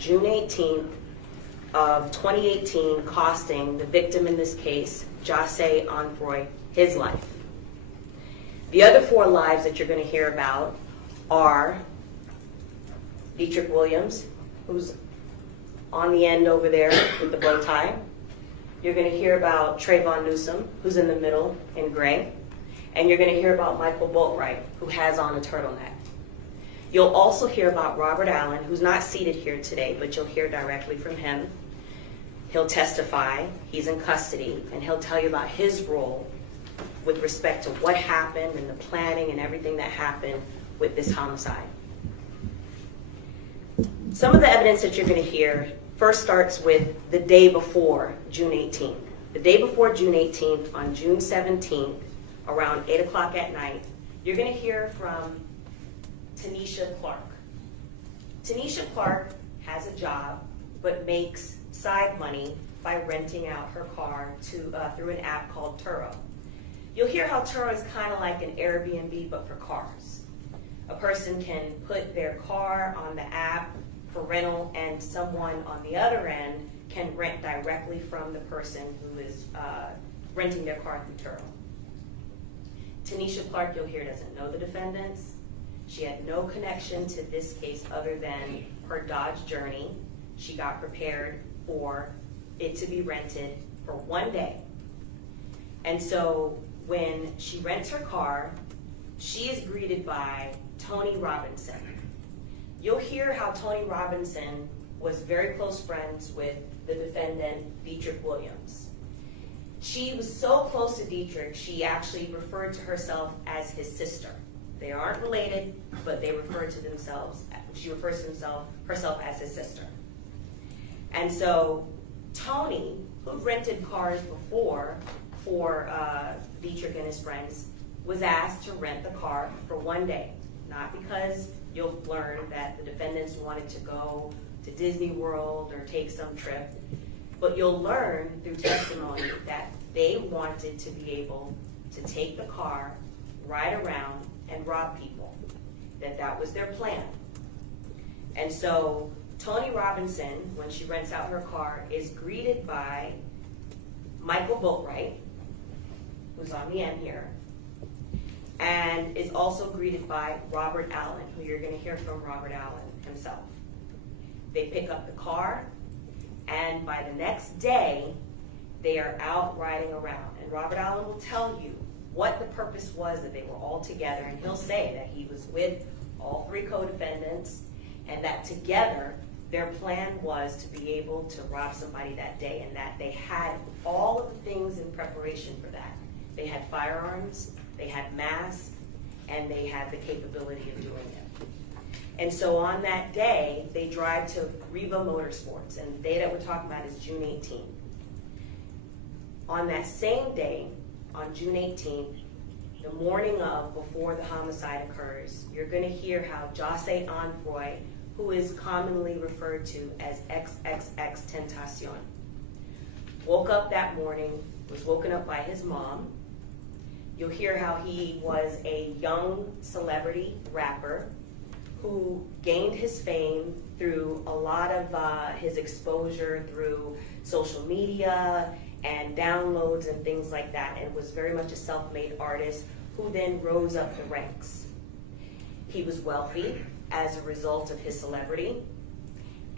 June 18th of 2018, costing the victim in this case, Xxxtentacion, his life. The other 4 lives that you're going to hear about are Dietrich Williams, who's on the end over there with the bow tie. You're going to hear about Trayvon Newsom, who's in the middle in gray. And you're going to hear about Michael Boatwright, who has on a turtleneck. You'll also hear about Robert Allen, who's not seated here today, but you'll hear directly from him. He'll testify, he's in custody, and he'll tell you about his role with respect to what happened and the planning and everything that happened with this homicide. Some of the evidence that you're going to hear first starts with the day before June 18th. The day before June 18th, on June 17th, around 8 o'clock at night, you're going to hear from Tanisha Clark. Tanisha Clark has a job, but makes side money by renting out her car through an app called Turo. You'll hear how Turo is kind of like an Airbnb, but for cars. A person can put their car on the app for rental, and someone on the other end can rent directly from the person who is renting their car through Turo. Tanisha Clark, you'll hear, doesn't know the defendants. She had no connection to this case other than her Dodge Journey. She got prepared for it to be rented for 1 day. And so when she rents her car, she is greeted by Tony Robinson. You'll hear how Tony Robinson was very close friends with the defendant, Dietrich Williams. She was so close to Dietrich, she actually referred to herself as his sister. They aren't related, but they refer to themselves, she refers to herself as his sister. And so Tony, who rented cars before for Dietrich and his friends, was asked to rent the car for 1 day. Not because you'll learn that the defendants wanted to go to Disney World or take some trip, but you'll learn through testimony that they wanted to be able to take the car, ride around, and rob people. That was their plan. And so Tony Robinson, when she rents out her car, is greeted by Michael Boatwright, who's on the end here, and is also greeted by Robert Allen, who you're going to hear from Robert Allen himself. They pick up the car, and by the next day, they are out riding around. And Robert Allen will tell you what the purpose was that they were all together, and he'll say that he was with all 3 co-defendants, and that together their plan was to be able to rob somebody that day, and that they had all of the things in preparation for that. They had firearms, they had masks, and they had the capability of doing it. And so on that day, they drive to Riva Motorsports, and the day that we're talking about is June 18th. On that same day, on June 18th, the morning of, before the homicide occurs, you're going to hear how Xxxtentacion, who is commonly referred to as Xxxtentacion, woke up that morning, was woken up by his mom. You'll hear how he was a young celebrity rapper who gained his fame through a lot of his exposure through social media and downloads and things like that, and was very much a self-made artist who then rose up the ranks. He was wealthy as a result of his celebrity,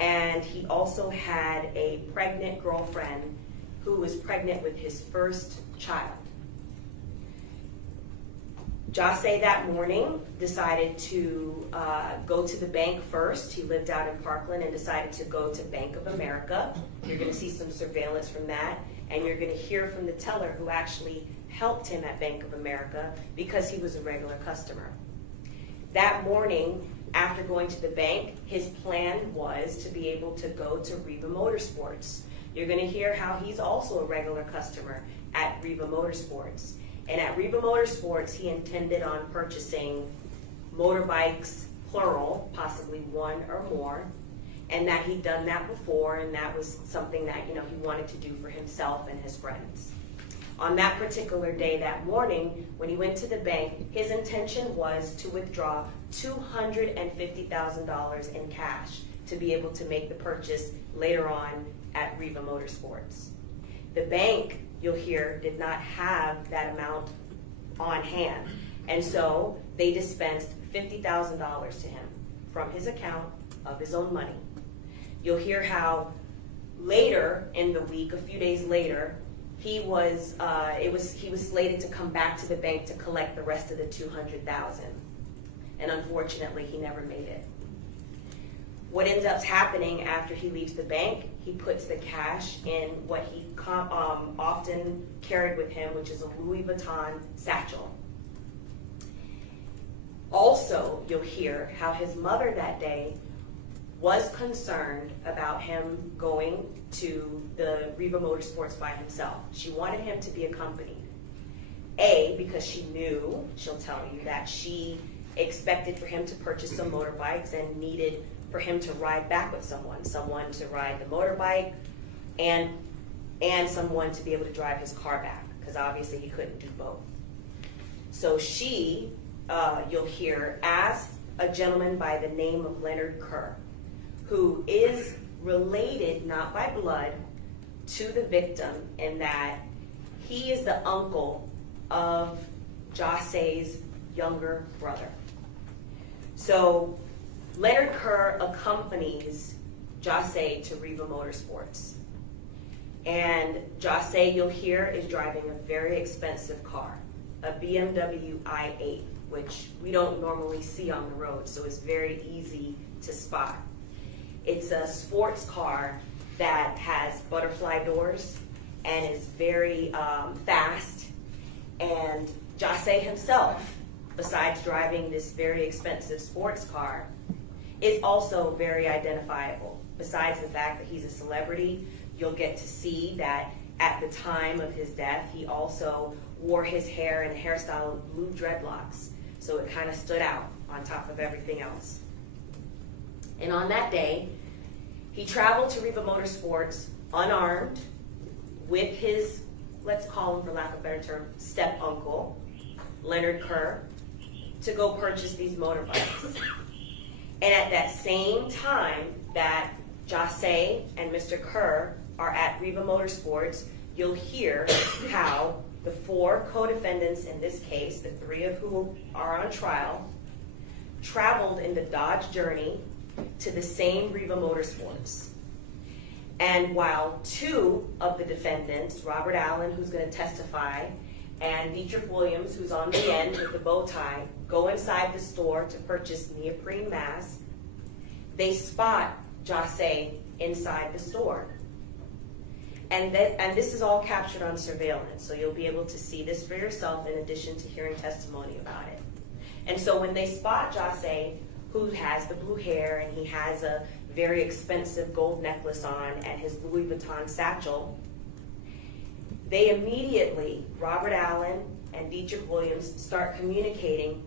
and he also had a pregnant girlfriend who was pregnant with his first child. Xxxte that morning decided to go to the bank first. He lived out in Parkland and decided to go to Bank of America. You're going to see some surveillance from that, and you're going to hear from the teller who actually helped him at Bank of America because he was a regular customer. That morning, after going to the bank, his plan was to be able to go to Riva Motorsports. You're going to hear how he's also a regular customer at Riva Motorsports. And at Riva Motorsports, he intended on purchasing motorbikes, plural, possibly 1 or more, and that he'd done that before, and that was something that he wanted to do for himself and his friends. On that particular day, that morning, when he went to the bank, his intention was to withdraw $250,000 in cash to be able to make the purchase later on at Riva Motorsports. The bank, you'll hear, did not have that amount on hand, and so they dispensed $50,000 to him from his account of his own money. You'll hear how later in the week, a few days later, he was slated to come back to the bank to collect the rest of the $200,000, and unfortunately, he never made it. What ends up happening after he leaves the bank, he puts the cash in what he often carried with him, which is a Louis Vuitton satchel. Also, you'll hear how his mother that day was concerned about him going to the Riva Motorsports by himself. She wanted him to be accompanied. A, because she knew, she'll tell you, that she expected for him to purchase some motorbikes and needed for him to ride back with someone to ride the motorbike and someone to be able to drive his car back, because obviously he couldn't do both. So she, you'll hear, asked a gentleman by the name of Leonard Kerr, who is related, not by blood, to the victim in that he is the uncle of Jase's younger brother. So Leonard Kerr accompanies Jase to Riva Motorsports. And Jase, you'll hear, is driving a very expensive car, a BMW i8, which we don't normally see on the road, so it's very easy to spot. It's a sports car that has butterfly doors and is very fast. And Jase himself, besides driving this very expensive sports car, is also very identifiable. Besides the fact that he's a celebrity, you'll get to see that at the time of his death, he also wore his hair in a hairstyle of blue dreadlocks. So it kind of stood out on top of everything else. And on that day, he traveled to Riva Motorsports unarmed with his, let's call him for lack of a better term, step-uncle, Leonard Kerr, to go purchase these motorbikes. And at that same time that Jase and Mr. Kerr are at Riva Motorsports, you'll hear how the 4 co-defendants in this case, the 3 of whom are on trial, traveled in the Dodge Journey to the same Riva Motorsports. And while 2 of the defendants, Robert Allen, who's going to testify, and Dietrich Williams, who's on the end with the bow tie, go inside the store to purchase neoprene masks, they spot Jase inside the store. And this is all captured on surveillance, so you'll be able to see this for yourself in addition to hearing testimony about it. And so when they spot Jase, who has the blue hair and he has a very expensive gold necklace on and his Louis Vuitton satchel, they immediately, Robert Allen and Dietrich Williams, start communicating